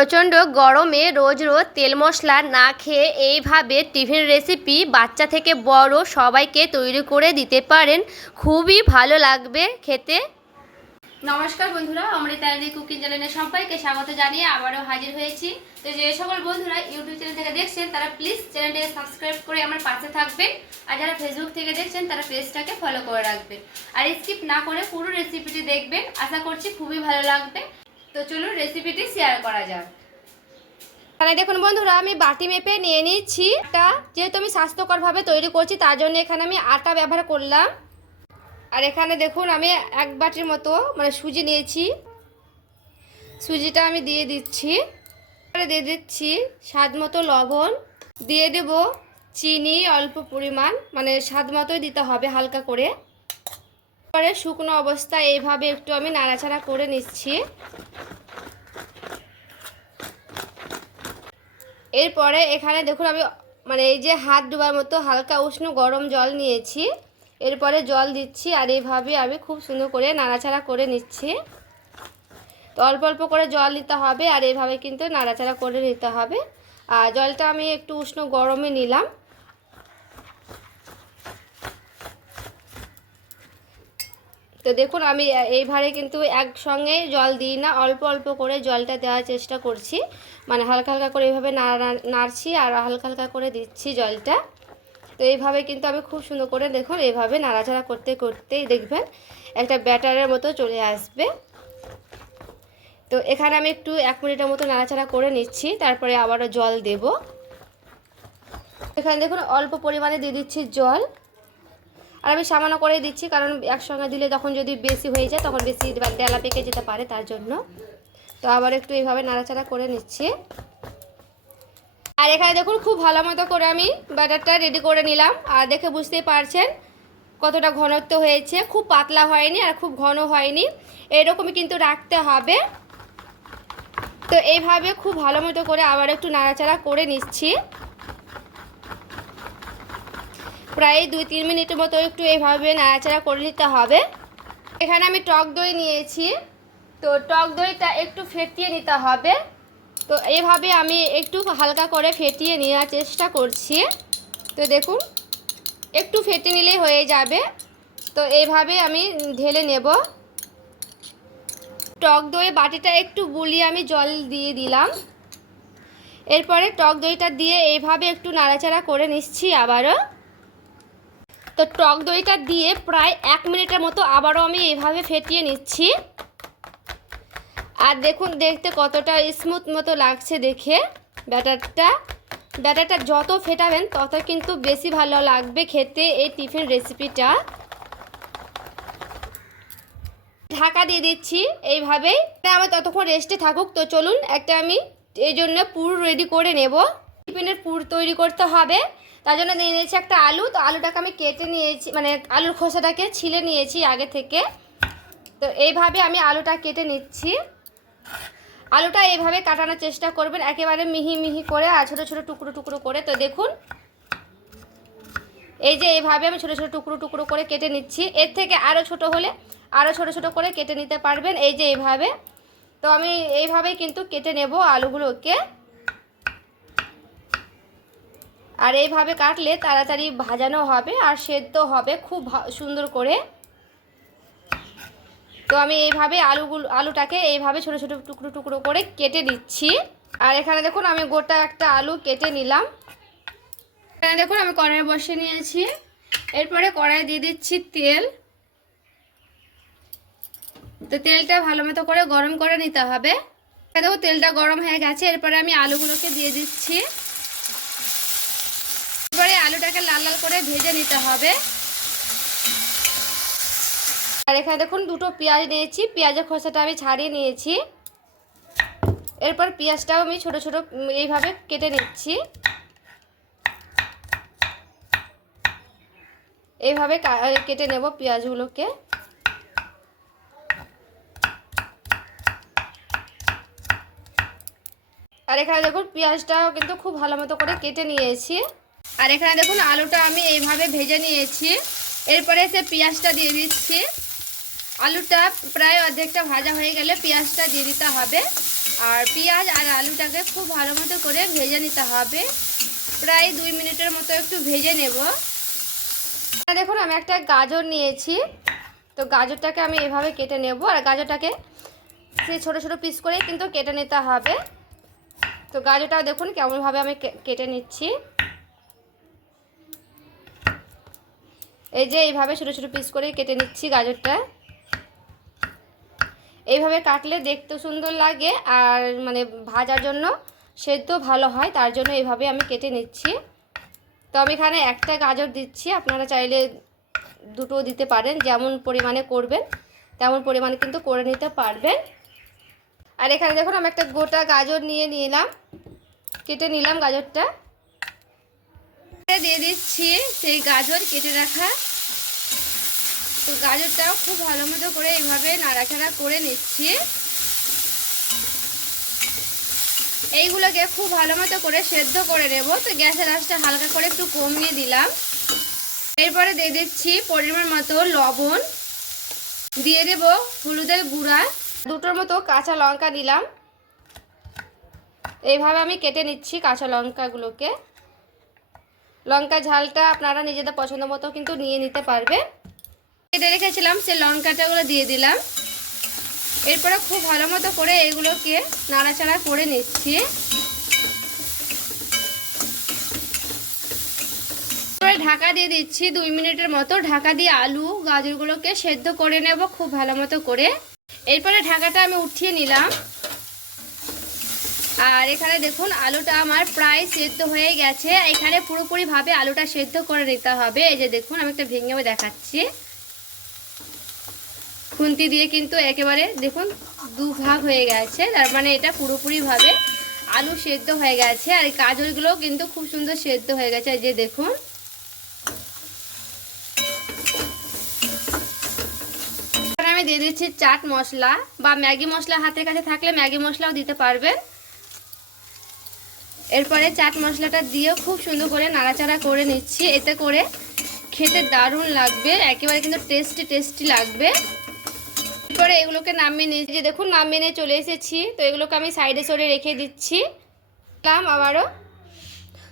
প্রচণ্ড গরমে রোজ রোজ তেল মশলা না খেয়ে এইভাবে টিফিন রেসিপি বাচ্চা থেকে বড় সবাইকে তৈরি করে দিতে পারেন। খুবই ভালো লাগবে খেতে। নমস্কার বন্ধুরা, অমৃতা কুকিং চ্যানেলে সবাইকে স্বাগত জানিয়ে আবারও হাজির হয়েছি। তো যে সকল বন্ধুরা ইউটিউব চ্যানেল থেকে দেখছেন তারা প্লিজ চ্যানেলটাকে সাবস্ক্রাইব করে আমার পাশে থাকবেন, আর যারা ফেসবুক থেকে দেখছেন তারা পেজটাকে ফলো করে রাখবেন, আর স্কিপ না করে পুরো রেসিপিটি দেখবেন। আশা করছি খুবই ভালো লাগবে। তো চলুন রেসিপিটি শেয়ার করা যাক। এখানে দেখুন বন্ধুরা, আমি বাটি মেপে নিয়ে নিচ্ছি। এটা যেহেতু আমি স্বাস্থ্যকরভাবে তৈরি করছি তার জন্য এখানে আমি আটা ব্যবহার করলাম। আর এখানে দেখুন আমি এক বাটির মতো সুজি নিয়েছি। সুজিটা আমি দিয়ে দিচ্ছি। দিয়ে দিচ্ছি স্বাদ মতো লবণ, দিয়ে দেব চিনি অল্প পরিমাণ, স্বাদ মতোই দিতে হবে, হালকা করে। পরে শুকনো অবস্থায় এইভাবে একটু আমি নাড়াচাড়া করে নিচ্ছি। এরপরে এখানে দেখুন আমি এই যে হাত ডোবার মতো হালকা উষ্ণ গরম জল নিয়েছি। এরপরে জল দিচ্ছি আর এইভাবে আমি খুব সুন্দর করে নাড়াচাড়া করে নিচ্ছি। তো অল্প অল্প করে জল দিতে হবে আর এইভাবে কিন্তু নাড়াচাড়া করে নিতে হবে। আর জলটা আমি একটু উষ্ণ গরমে নিলাম। তো দেখুন আমি এইভাবে কিন্তু একসঙ্গে জল দিই না, অল্প অল্প করে জলটা দেওয়ার চেষ্টা করছি। হালকা হালকা করে এইভাবে নাড়ছি আর হালকা হালকা করে দিচ্ছি জলটা। তো এইভাবে কিন্তু আমি খুব সুন্দর করে দেখুন এইভাবে নাড়াচাড়া করতে করতেই দেখবেন একটা ব্যাটারের মতো চলে আসবে। তো এখানে আমি একটু 1 মিনিটের মতো নাড়াচাড়া করে নিচ্ছি, তারপরে আবারও জল দেব। এখানে দেখুন অল্প পরিমাণে দিয়ে দিচ্ছি জল, আর আমি সামান্য করে দিচ্ছি, কারণ একসঙ্গে দিলে তখন যদি বেশি হয়ে যায় তখন বেশি ডেলা পেকে যেতে পারে, তার জন্য। তো আবার একটু এইভাবে নাড়াচাড়া করে নিচ্ছি। আর এখানে দেখুন খুব ভালো মতো করে আমি ব্যাটারটা রেডি করে নিলাম। আর দেখে বুঝতেই পারছেন কতটা ঘনত্ব হয়েছে। খুব পাতলা হয়নি আর খুব ঘন হয়নি, এরকমই কিন্তু রাখতে হবে। তো এইভাবে খুব ভালো মতো করে আবার একটু নাড়াচাড়া করে নিচ্ছি। প্রায় 2-3 মিনিটের মতো একটু এইভাবে নাড়াচাড়া করে নিতে হবে। এখানে আমি টক দই নিয়েছি, তো টক দইটা একটু ফেটিয়ে নিতে হবে। তো এইভাবে আমি একটু হালকা করে ফেটিয়ে নেওয়ার চেষ্টা করছি। তো দেখুন একটু ফেটে নিলেই হয়ে যাবে। তো এইভাবে আমি ঢেলে নেব। টক দই বাটিটা একটু বুলিয়ে আমি জল দিয়ে দিলাম। এরপরে টক দইটা দিয়ে এইভাবে একটু নাড়াচাড়া করে নিচ্ছি আবারও। তো টক দইটা দিয়ে প্রায় 1 মিনিটের মতো আবারও আমি এইভাবে ফেটিয়ে নিচ্ছি। আর দেখুন দেখতে কতটা স্মুথ মতো লাগছে দেখে। ব্যাটারটা যত ফেটাবেন তত কিন্তু বেশি ভালো লাগবে খেতে এই টিফিন রেসিপিটা। ঢাকা দিয়ে দিচ্ছি এইভাবেই, আমার ততক্ষণ রেস্টে থাকুক। তো চলুন একটা আমি এই জন্য পুর রেডি করে নেব। টিফিনের পুর তৈরি করতে হবে, তার জন্য নিয়ে নিয়েছি একটা আলু। তো আলুটাকে আমি কেটে নিয়েছি, আলুর খোসাটাকে ছিলে নিয়েছি আগে থেকে। তো এইভাবে আমি আলুটা কেটে নিচ্ছি। আলুটা এইভাবে কাটানোর চেষ্টা করবেন, একেবারে মিহি মিহি করে আর ছোটো ছোটো টুকরো টুকরো করে। তো দেখুন এই যে এইভাবে আমি ছোটো ছোটো টুকরো টুকরো করে কেটে নিচ্ছি। এর থেকে আরও ছোট হলে আরও ছোটো ছোটো করে কেটে নিতে পারবেন, এই যে এইভাবে। তো আমি এইভাবেই কিন্তু কেটে নেব আলুগুলোকে। আর এইভাবে কাটলে তাড়াতাড়ি ভাজানো হবে আর সেদ্ধ হবে খুব সুন্দর করে। তো আমি এইভাবে আলুটাকে এইভাবে ছোটো ছোটো টুকরো টুকরো করে কেটে নিচ্ছি। আর এখানে দেখুন আমি গোটা একটা আলু কেটে নিলাম। এখানে দেখুন আমি কড়াই বসিয়ে নিয়েছি। এরপরে কড়াই দিয়ে দিচ্ছি তেল। তো তেলটা ভালো মতো করে গরম করে নিতে হবে। দেখো তেলটা গরম হয়ে গেছে। এরপরে আমি আলুগুলোকে দিয়ে দিচ্ছি। এরপরে আলুটাকে লাল লাল করে ভেজে নিতে হবে। আর এখানে দেখুন দুটো পেঁয়াজ নিয়েছি, পেঁয়াজের খোসাটা আমি ছাড়িয়ে নিয়েছি। এরপর পেঁয়াজটাও আমি ছোট ছোট এইভাবে কেটে নিচ্ছি। এইভাবে কেটে নেব পেঁয়াজগুলোকে। আর এখানে দেখুন পেঁয়াজটাও কিন্তু খুব ভালো মতো করে কেটে নিয়েছি। আর এখানে দেখুন আলুটা আমি এইভাবে ভেজে নিয়েছি। এরপরে সে পেঁয়াজটা দিয়ে দিচ্ছি। আলুটা প্রায় অর্ধেকটা ভাজা হয়ে গেলে পেঁয়াজটা দিয়ে দিতে হবে। আর পেঁয়াজ আর আলুটাকে খুব ভালো মতো করে ভেজে নিতে হবে, প্রায় 2 মিনিটের মতো একটু ভেজে নেব। দেখুন আমি একটা গাজর নিয়েছি, তো গাজরটাকে আমি এভাবে কেটে নেব, আর গাজরটাকে সে ছোট ছোট পিস করে কিন্তু কেটে নিতে হবে। তো গাজরটা দেখুন কেমনভাবে আমি কেটে নিচ্ছি, এই যে এইভাবে ছোট ছোট পিস করে কেটে নিচ্ছি গাজরটা। এইভাবে কাটলে দেখতে সুন্দর লাগে, আর মানে ভাজার জন্য সেদ্ধ ভালো হয়, তার জন্য এইভাবে আমি কেটে নিচ্ছি। তো আমি এখানে একটা গাজর দিচ্ছি, আপনারা চাইলে দুটো দিতে পারেন, যেমন পরিমাণে করবেন তেমন পরিমাণে কিন্তু করে নিতে পারবেন। আর এখানে দেখুন আমি একটা গোটা গাজর নিয়ে নিলাম, কেটে নিলাম গাজরটা, দিয়ে দিচ্ছি সেই গাজর কেটে রাখা। তো গাজরটাও খুব ভালো মতো করে এইভাবে নাড়াচাড়া করে নিচ্ছি। এইগুলোকে খুব ভালো মতো করে সেদ্ধ করে নেব। তো গ্যাসের আঁচটা হালকা করে একটু কমিয়ে দিলাম। এরপরে দিয়ে দিচ্ছি পরিমাণ মতো লবণ, দিয়ে দেব হলুদের গুঁড়া, দুটোর মতো কাঁচা লঙ্কা দিলাম। এইভাবে আমি কেটে নিচ্ছি কাঁচা লঙ্কাগুলোকে। লঙ্কা ঝালটা আপনারা নিজেদের পছন্দ মতো কিন্তু নিয়ে নিতে পারবে। কেটে রেখেছিলাম সেই লঙ্কাটাগুলো দিয়ে দিলাম। এরপরে খুব ভালো মতো করে এগুলোকে নাড়াচাড়া করে নিচ্ছি। ঢাকা দিয়ে দিচ্ছি 2 মিনিটের মতো। ঢাকা দিয়ে আলু গাজরগুলোকে সেদ্ধ করে নেব খুব ভালো মতো করে। এরপরে ঢাকাটা আমি উঠিয়ে নিলাম, আর এখানে দেখুন আলুটা আমার প্রায় সেদ্ধ হয়ে গেছে। এখানে পুরোপুরিভাবে আলুটা সেদ্ধ করে নিতে হবে। এই যে দেখুন আমি একটা ভেঙেও দেখাচ্ছি, খুন্তি দিয়ে কিন্তু একেবারে দেখুন 2 ভাগ হয়ে গেছে, তার মানে এটা পুরোপুরিভাবে আলু সেদ্ধ হয়ে গেছে। আর গাজরগুলোও কিন্তু খুব সুন্দর সেদ্ধ হয়ে গেছে, এই যে দেখুন। আমি দিয়ে দিচ্ছি চাট মশলা বা ম্যাগি মশলা, হাতের কাছে থাকলে ম্যাগি মশলাও দিতে পারবেন। এরপরে চাট মশলাটা দিয়েও খুব সুন্দর করে নাড়াচাড়া করে নিচ্ছি, এতে করে খেতে দারুণ লাগবে, একেবারে কিন্তু টেস্টি লাগবে। এরপরে এগুলোকে নামিয়ে নিয়েছি, যে দেখুন নামিয়ে নিয়ে চলে এসেছি। তো এগুলোকে আমি সাইডে সরে রেখে দিচ্ছি আবারও।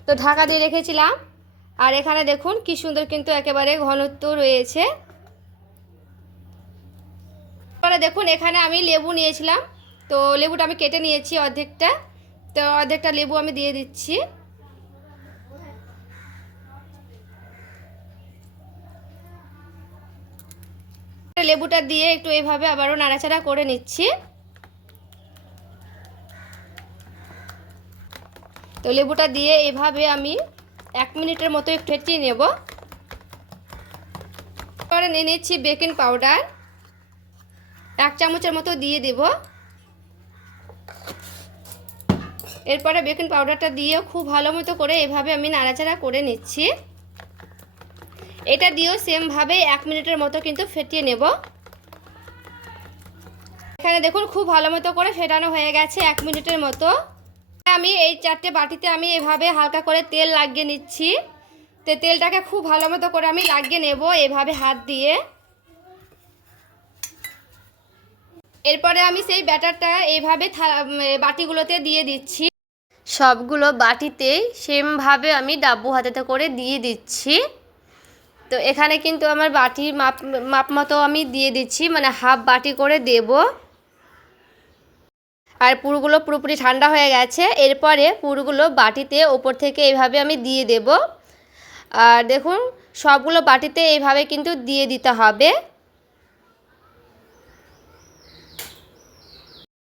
তো ঢাকা দিয়ে রেখেছিলাম, আর এখানে দেখুন কি সুন্দর কিন্তু একেবারে ঘনত্ব রয়েছে। এরপরে দেখুন এখানে আমি লেবু নিয়েছিলাম, তো লেবুটা আমি কেটে নিয়েছি অর্ধেকটা। তো অর্ধেকটা লেবু আমি দিয়ে দিচ্ছি। লেবুটা দিয়ে একটু এইভাবে আবারও নাড়াচাড়া করে নিচ্ছি। তো লেবুটা দিয়ে এইভাবে আমি 1 মিনিটের মতো ফেটিয়ে নেব। পরে নিয়ে নিচ্ছি বেকিং পাউডার, 1 চামচের মতো দিয়ে দেব। এরপরে বেকিং পাউডারটা দিয়ে খুব ভালো মতো করে এভাবে আমি নাড়াচাড়া করে নিচ্ছি। এটা দিয়েও সেমভাবে 1 মিনিটের মতো কিন্তু ফেটিয়ে নেব। এখানে দেখুন খুব ভালো মতো করে ফেটানো হয়ে গেছে 1 মিনিটের মতো। আমি এই 4টে বাটিতে আমি এভাবে হালকা করে তেল লাগিয়ে নিচ্ছি। তো তেলটাকে খুব ভালো মতো করে আমি লাগিয়ে নেব এভাবে হাত দিয়ে। এরপরে আমি সেই ব্যাটারটা এইভাবে বাটিগুলোতে দিয়ে দিচ্ছি। সবগুলো বাটিতেই সেমভাবে আমি ডাব্বু হাতেতে করে দিয়ে দিচ্ছি। তো এখানে কিন্তু আমার বাটির মাপ মতো আমি দিয়ে দিচ্ছি, মানে হাফ বাটি করে দেব। আর পুরগুলো পুরোপুরি ঠান্ডা হয়ে গেছে। এরপরে পুরগুলো বাটিতে ওপর থেকে এইভাবে আমি দিয়ে দেব। আর দেখুন সবগুলো বাটিতে এইভাবে কিন্তু দিয়ে দিতে হবে।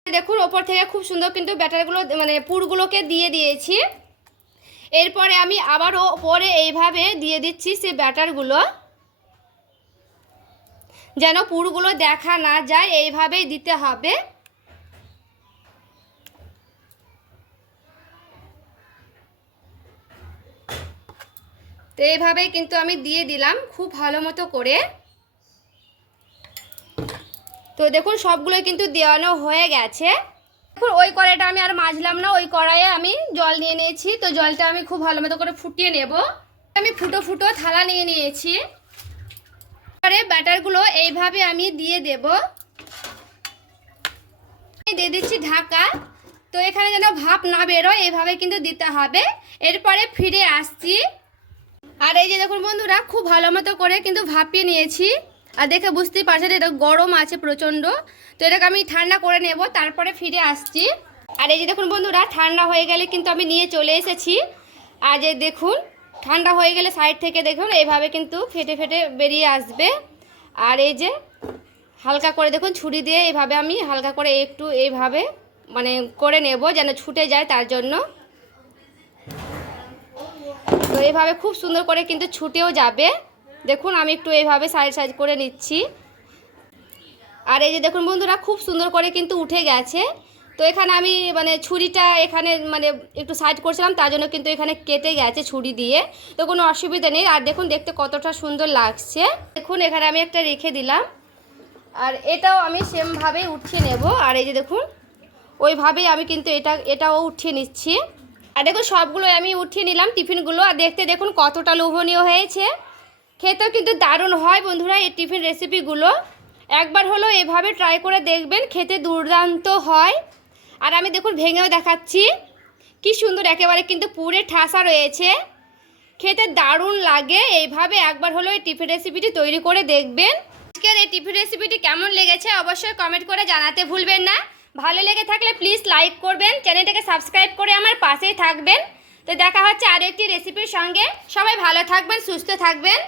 দেখুন ওপর থেকে খুব সুন্দর কিন্তু ব্যাটারগুলো মানে পুরগুলোকে দিয়ে দিয়েছি। এরপরে আমি আবারও ওপরে এইভাবে দিয়ে দিচ্ছি সেই ব্যাটারগুলো, যেন পুরগুলো দেখা না যায়, এইভাবেই দিতে হবে। তো এইভাবেই কিন্তু আমি দিয়ে দিলাম খুব ভালো মতো করে। তো দেখুন সবগুলোই কিন্তু দেওয়ানো হয়ে গেছে। দেখুন ওই কড়াইটা আমি আর মাজলাম না, ওই কড়াইয়ে আমি জল নিয়ে নিয়েছি। তো জলটা আমি খুব ভালো মতো করে ফুটিয়ে নেব। আমি ফুটো থালা নিয়ে নিয়েছি। পরে ব্যাটারগুলো এইভাবে আমি দিয়ে দেব। দিয়ে দিচ্ছি ঢাকা। তো এখানে যেন ভাপ না বেরোয় এইভাবে কিন্তু দিতে হবে। এরপরে ফিরে আসছি। আর এই যে দেখুন বন্ধুরা, খুব ভালো মতো করে কিন্তু ভাপিয়ে নিয়েছি। আর দেখে বুঝতেই পারছেন এটা গরম আছে প্রচণ্ড। তো এটাকে আমি ঠান্ডা করে নেব, তারপরে ফিরে আসছি। আর এই যে দেখুন বন্ধুরা, ঠান্ডা হয়ে গেলে কিন্তু আমি নিয়ে চলে এসেছি। আর যে দেখুন ঠান্ডা হয়ে গেলে সাইড থেকে দেখুন এইভাবে কিন্তু ফেটে ফেটে বেরিয়ে আসবে। আর এই যে হালকা করে দেখুন ছুরি দিয়ে এইভাবে আমি হালকা করে একটু এইভাবে মানে করে নেব যেন ছুটে যায়, তার জন্য। তো এইভাবে খুব সুন্দর করে কিন্তু ছুটেও যাবে। দেখুন আমি একটু এইভাবে সাইজ করে নিচ্ছি। আর এই যে দেখুন বন্ধুরা, খুব সুন্দর করে কিন্তু উঠে গেছে। তো এখানে আমি মানে ছুরিটা এখানে মানে একটু সাইড করছিলাম, তার জন্য কিন্তু এখানে কেটে গেছে ছুরি দিয়ে। তো কোনো অসুবিধা নেই। আর দেখুন দেখতে কতটা সুন্দর লাগছে। দেখুন এখানে আমি একটা রেখে দিলাম। আর এটাও আমি সেমভাবেই উঠিয়ে নেব। আর এই যে দেখুন ওইভাবেই আমি কিন্তু এটাও উঠিয়ে নিচ্ছি। আর দেখুন সবগুলো আমি উঠিয়ে নিলাম টিফিনগুলো। আর দেখতে দেখুন কতটা লোভনীয় হয়েছে। খেতেও কিন্তু দারুণ হয় বন্ধুরা এই টিফিন রেসিপিগুলো। একবার হলো এভাবে ট্রাই করে দেখবেন, খেতে দুর্দান্ত হয়। আর আমি দেখুন ভেঙেও দেখাচ্ছি, কি সুন্দর একেবারে কিন্তু পুরে ঠাসা রয়েছে। খেতে দারুণ লাগে। এইভাবে একবার হলো এই টিফিন রেসিপিটি তৈরি করে দেখবেন। আজকের এই টিফিন রেসিপিটি কেমন লেগেছে অবশ্যই কমেন্ট করে জানাতে ভুলবেন না। ভালো লেগে থাকলে প্লিজ লাইক করবেন, চ্যানেলটাকে সাবস্ক্রাইব করে আমার পাশেই থাকবেন। তো দেখা হচ্ছে আরও একটি রেসিপির সঙ্গে। সবাই ভালো থাকবেন, সুস্থ থাকবেন।